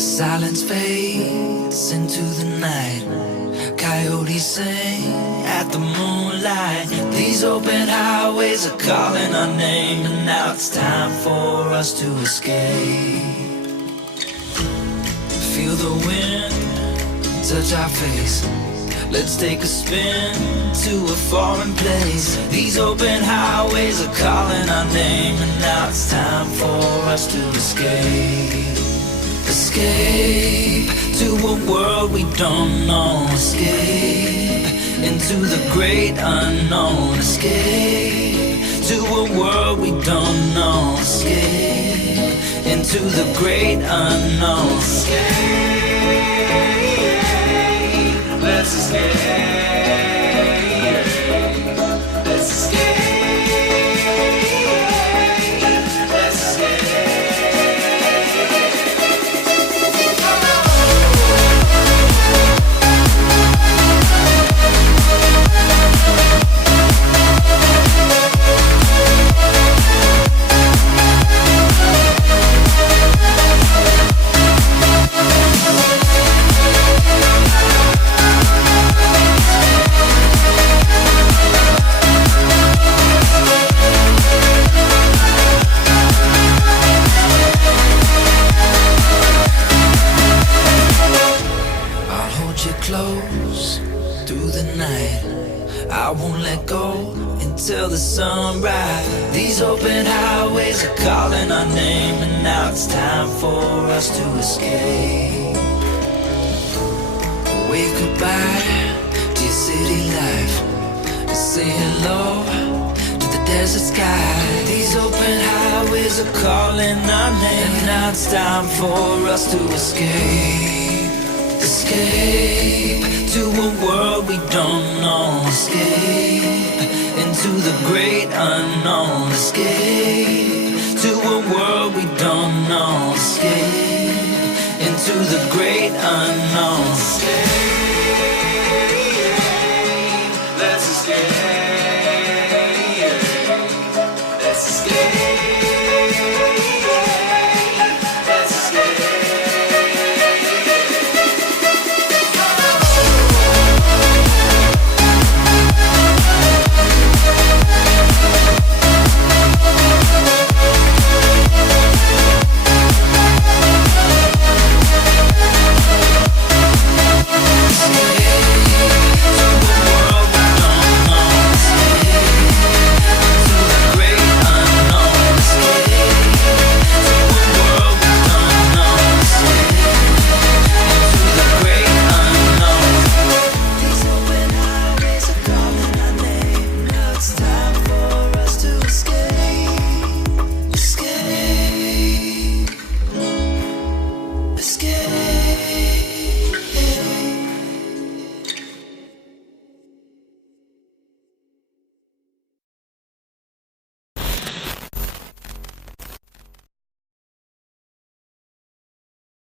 Silence fades into the night. Coyotes sing at the moonlight. These open highways are calling our name, and now it's time for us to escape. Feel the wind touch our face. Let's take a spin to a foreign place. These open highways are calling our name, and now it's time for us to escape. Escape to a world we don't know. Escape into the great unknown. Escape to a world we don't know. Escape into the great unknown. Escape, let's escape. Let's escape. I won't let go until the sunrise. These open highways are calling our name, and now it's time for us to escape. Wave goodbye to your city life, and say hello to the desert sky. These open highways are calling our name, and now it's time for us to escape. Escape to a world we don't know. Escape into the great unknown. Escape to a world we don't know. Escape into the great unknown.